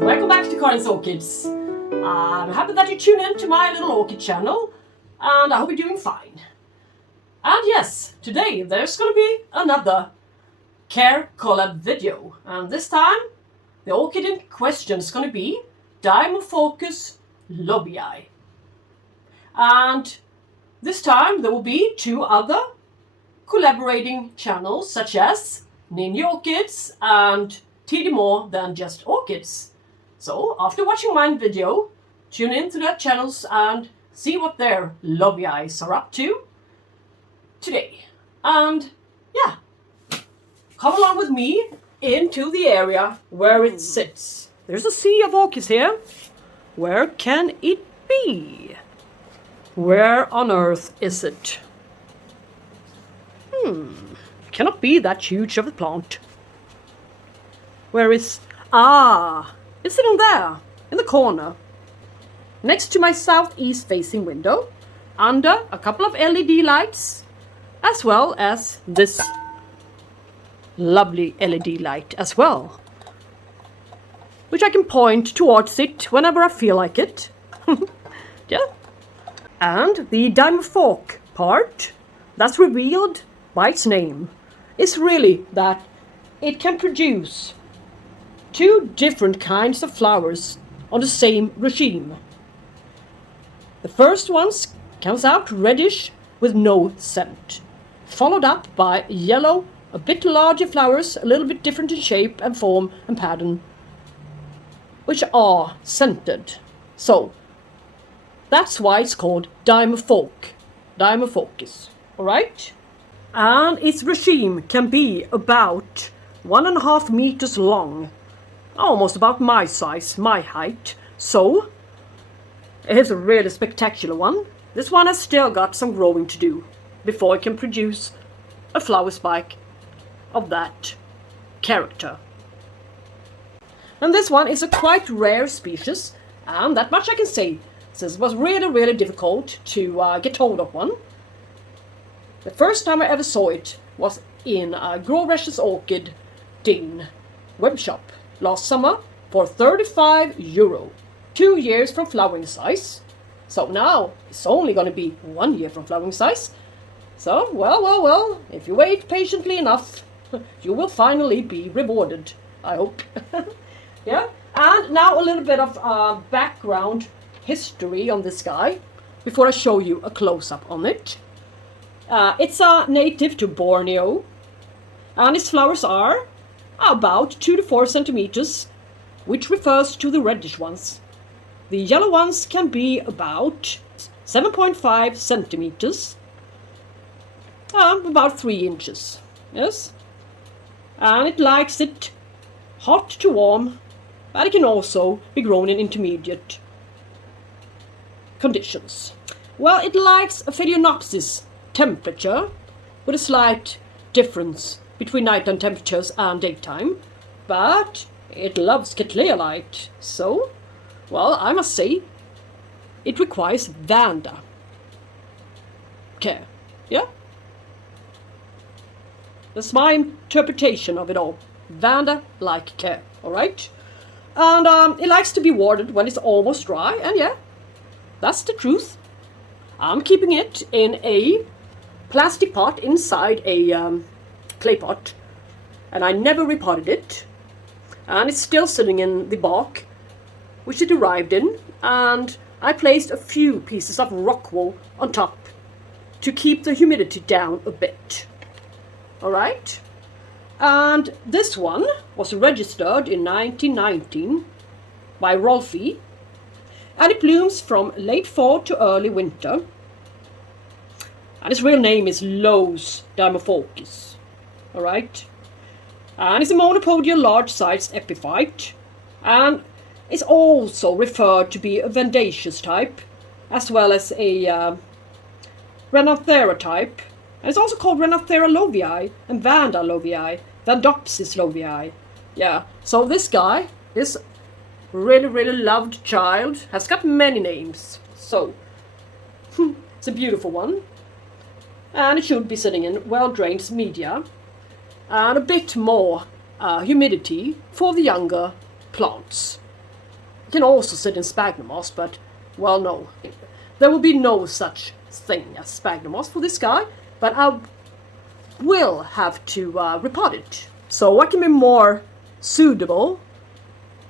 welcome back to Karins Orchids. I'm happy that you tune in to my little orchid channel, and I hope you're doing fine. And yes, today there's going to be another CareCollab video, and this time the orchid in question is going to be Dimorphorchis lowii. And this time there will be two other collaborating channels such as Ninja Orchids and TD More Than Just Orchids. So after watching my video, tune in to their channels and see what their lowii are up to today. And yeah, come along with me into the area where it sits. There's a sea of orchids here. Where can it be? Where on earth is it? Cannot be that huge of a plant. Where is... it's sitting there, in the corner, next to my southeast facing window, under a couple of LED lights, as well as this lovely LED light as well, which I can point towards it whenever I feel like it. Yeah. And the dimorphic part, that's revealed by its name, is really that it can produce two different kinds of flowers on the same regime. The first one comes out reddish with no scent, followed up by yellow, a bit larger flowers, a little bit different in shape and form and pattern, which are scented. So that's why it's called Dimorphorchis, alright? And its regime can be about 1.5 meters long, almost about my size, my height. So it's a really spectacular one. This one has still got some growing to do before it can produce a flower spike of that character. And this one is a quite rare species, and that much I can say, since it was really difficult to get hold of one. The first time I ever saw it was in Registrerad Orchid Din web shop last summer for €35. 2 years from flowering size. So now it's only going to be 1 year from flowering size. So, well, if you wait patiently enough, you will finally be rewarded, I hope. Yeah, and now a little bit of background history on this guy before I show you a close-up on it. It's a native to Borneo, and its flowers are about 2 to 4 centimeters, which refers to the reddish ones. The yellow ones can be about 7.5 centimeters, about 3 inches, yes. And it likes it hot to warm, but it can also be grown in intermediate conditions. Well, it likes a phalaenopsis temperature with a slight difference between nighttime temperatures and daytime, but it loves cattleya light, so, well, I must say, it requires Vanda care, yeah? That's my interpretation of it all. Vanda-like care, alright? And it likes to be watered when it's almost dry, and yeah, that's the truth. I'm keeping it in a plastic pot inside a clay pot, and I never repotted it, and it's still sitting in the bark which it arrived in, and I placed a few pieces of rockwool on top to keep the humidity down a bit. Alright, and this one was registered in 1919 by Rolfe, and it blooms from late fall to early winter. And its real name is Dimorphorchis, alright? And it's a monopodial large-sized epiphyte, and it's also referred to be a Vandaceous type, as well as a Registrerad type. And it's also called Registrerad lowii and Vanda lowii, Vandopsis lowii. Yeah, so this guy, this really loved child, has got many names. So, it's a beautiful one. And it should be sitting in well-drained media and a bit more humidity for the younger plants. can also sit in sphagnum moss, but, well, no. There will be no such thing as sphagnum moss for this guy, but I will have to repot it. So what can be more suitable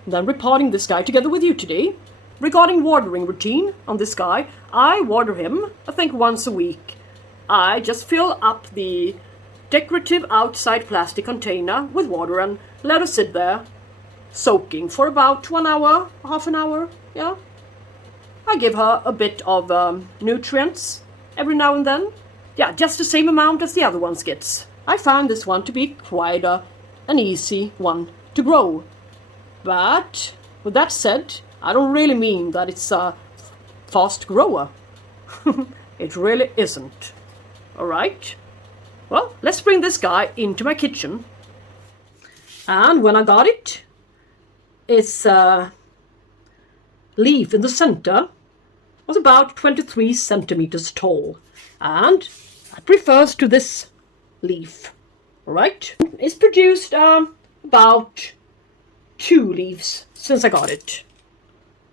than repotting this guy together with you today? Regarding watering routine on this guy, I water him, I think, once a week. I just fill up the decorative outside plastic container with water and let her sit there, soaking for about 1 hour, half an hour, yeah. I give her a bit of nutrients every now and then. Yeah, just the same amount as the other ones gets. I found this one to be quite an easy one to grow. But with that said, I don't really mean that it's a fast grower. It really isn't. Alright? Well, let's bring this guy into my kitchen. And when I got it, its leaf in the center was about 23 centimeters tall. And that refers to this leaf. Alright? It's produced about 2 leaves since I got it.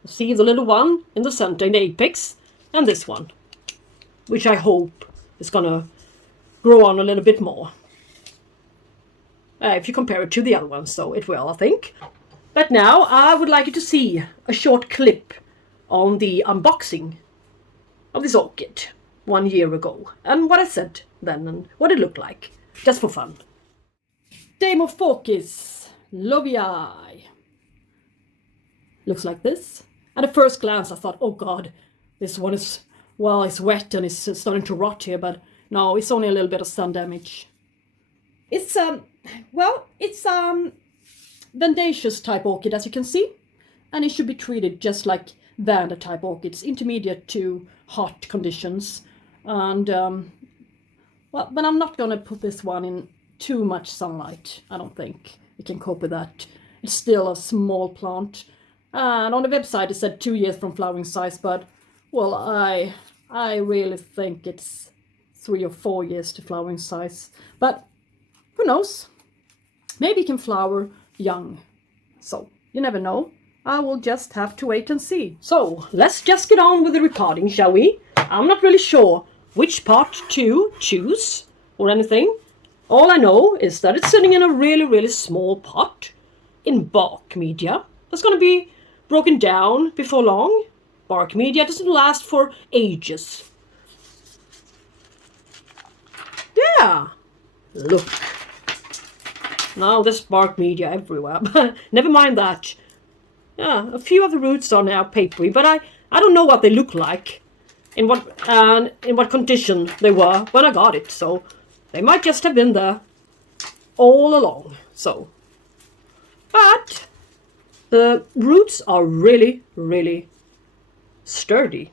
See the little one in the center, in the apex, and this one, which I hope is gonna grow on a little bit more. If you compare it to the other ones, so it will, I think. But now I would like you to see a short clip on the unboxing of this orchid 1 year ago, and what I said then and what it looked like, just for fun. Dimorphorchis, lowii. Looks like this. At a first glance I thought, oh god, this one is, well, it's wet and it's starting to rot here, but no, it's only a little bit of sun damage. It's Vandaceous type orchid, as you can see, and it should be treated just like Vanda type orchids, intermediate to hot conditions. And well, but I'm not gonna put this one in too much sunlight. I don't think it can cope with that. It's still a small plant, and on the website it said 2 years from flowering size, but well, I really think it's 3 or 4 years to flowering size. But who knows? Maybe it can flower young. So you never know. I will just have to wait and see. So let's just get on with the repotting, shall we? I'm not really sure which part to choose or anything. All I know is that it's sitting in a really, really small pot in bark media. That's going to be broken down before long. Bark media doesn't last for ages. Yeah, look. Now there's bark media everywhere, but never mind that. Yeah, a few of the roots are now papery, but I don't know what they look like, in what condition they were when I got it, so they might just have been there all along. So, but the roots are really, really sturdy.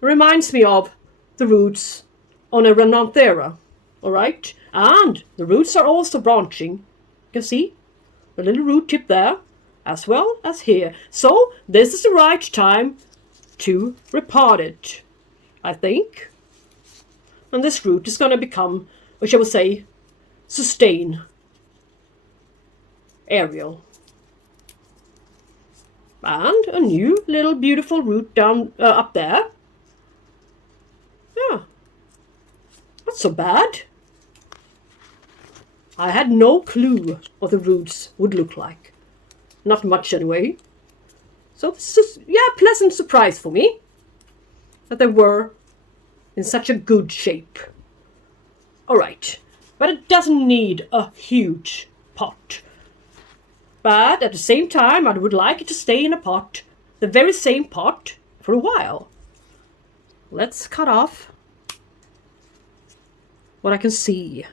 Reminds me of the roots on a Renanthera, alright? And the roots are also branching. You can see the little root tip there, as well as here. So this is the right time to repot it, I think. And this root is going to become, or shall we say, sustain aerial. And a new little beautiful root down up there. Yeah, not so bad. I had no clue what the roots would look like. Not much anyway. So this is, yeah, a pleasant surprise for me that they were in such a good shape. Alright, but it doesn't need a huge pot. But at the same time, I would like it to stay in a pot, the very same pot, for a while. Let's cut off what I can see.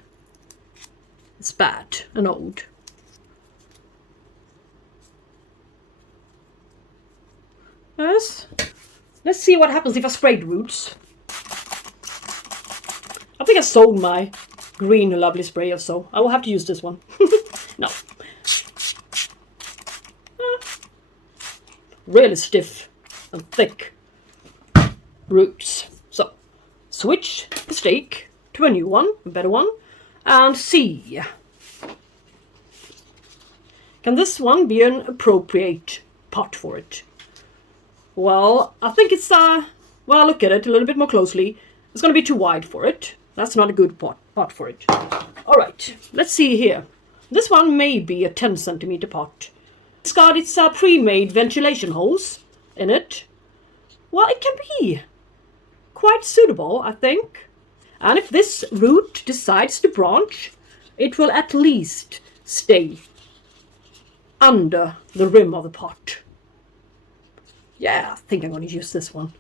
It's bad and old. Yes. Let's see what happens if I spray the roots. I think I sold my green lovely spray or so. I will have to use this one. No. Really stiff and thick roots. So, switch the stake to a new one, a better one, and see. Can this one be an appropriate pot for it. Well, I think it's, well, look at it a little bit more closely. It's going to be too wide for it. That's not a good pot for it. All right, let's see here. This one may be a 10 centimeter pot. It's got its pre-made ventilation holes in it. Well, it can be quite suitable, I think. And if this root decides to branch, it will at least stay under the rim of the pot. Yeah, I think I'm going to use this one.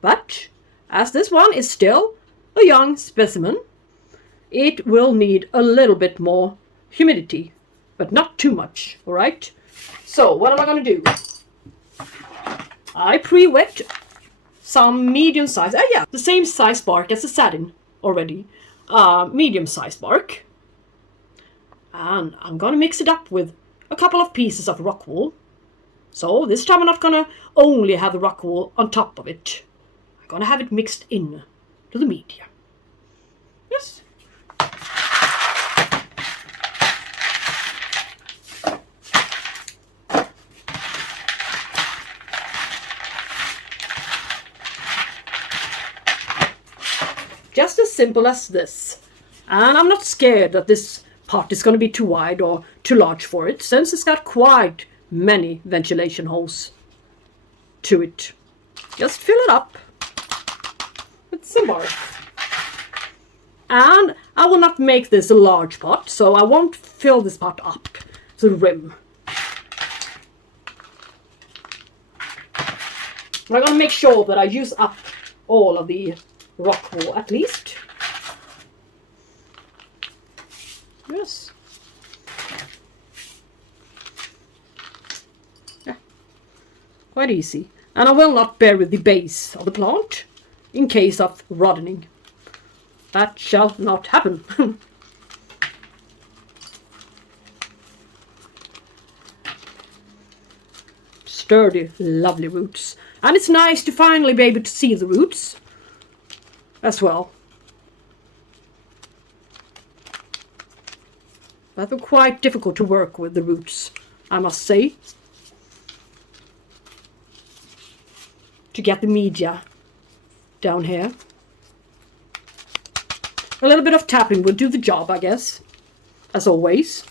But as this one is still a young specimen, it will need a little bit more humidity, but not too much, all right? So what am I going to do? I pre-wet some medium size, yeah, the same size bark as the satin already, medium size bark. And I'm going to mix it up with a couple of pieces of rockwool. So this time I'm not going to only have the rockwool on top of it. I'm going to have it mixed in to the media. Yes. Just as simple as this. And I'm not scared that this pot is going to be too wide or too large for it, since it's got quite many ventilation holes to it. Just fill it up with some bark. And I will not make this a large pot, so I won't fill this pot up to the rim. But I'm going to make sure that I use up all of the rockwool at least. Yes. Yeah. Quite easy. And I will not bury the base of the plant in case of rotting. That shall not happen. Sturdy, lovely roots. And it's nice to finally be able to see the roots as well. That was quite difficult to work with the roots, I must say. To get the media down here. A little bit of tapping will do the job, I guess, as always.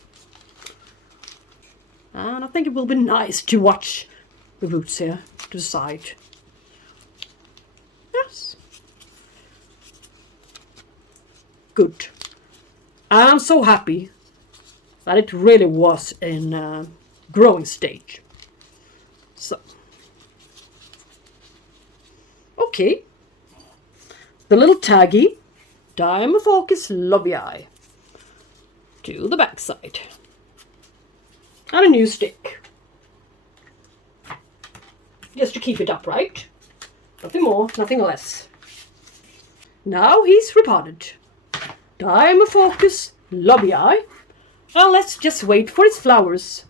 And I think it will be nice to watch the roots here to the side. Yes. Good. I'm so happy that it really was in growing stage. So, okay. The little taggy Dimorphorchis lowii to the backside. And a new stick. Just to keep it upright. Nothing more, nothing less. Now he's repotted. Dimorphorchis lowii. And let's just wait for its flowers.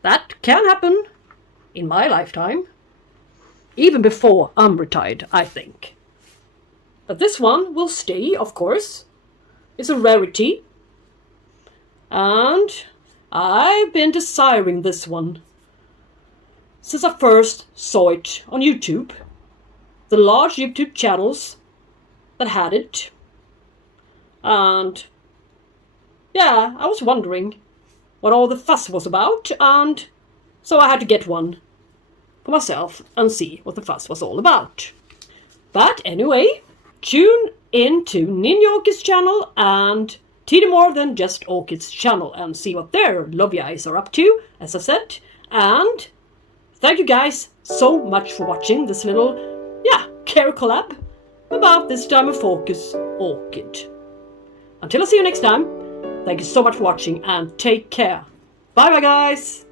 That can happen in my lifetime. Even before I'm retired, I think. But this one will stay, of course. It's a rarity. And I've been desiring this one since I first saw it on YouTube. The large YouTube channels that had it. And yeah, I was wondering what all the fuss was about, and so I had to get one for myself and see what the fuss was all about. But anyway, tune in to Ninja Orchid's channel and TD More Than Just Orchids channel and see what their loviis are up to, as I said. And thank you guys so much for watching this little, CareCollab about this Dimorphorchis orchid. Until I see you next time, thank you so much for watching and take care. Bye bye guys!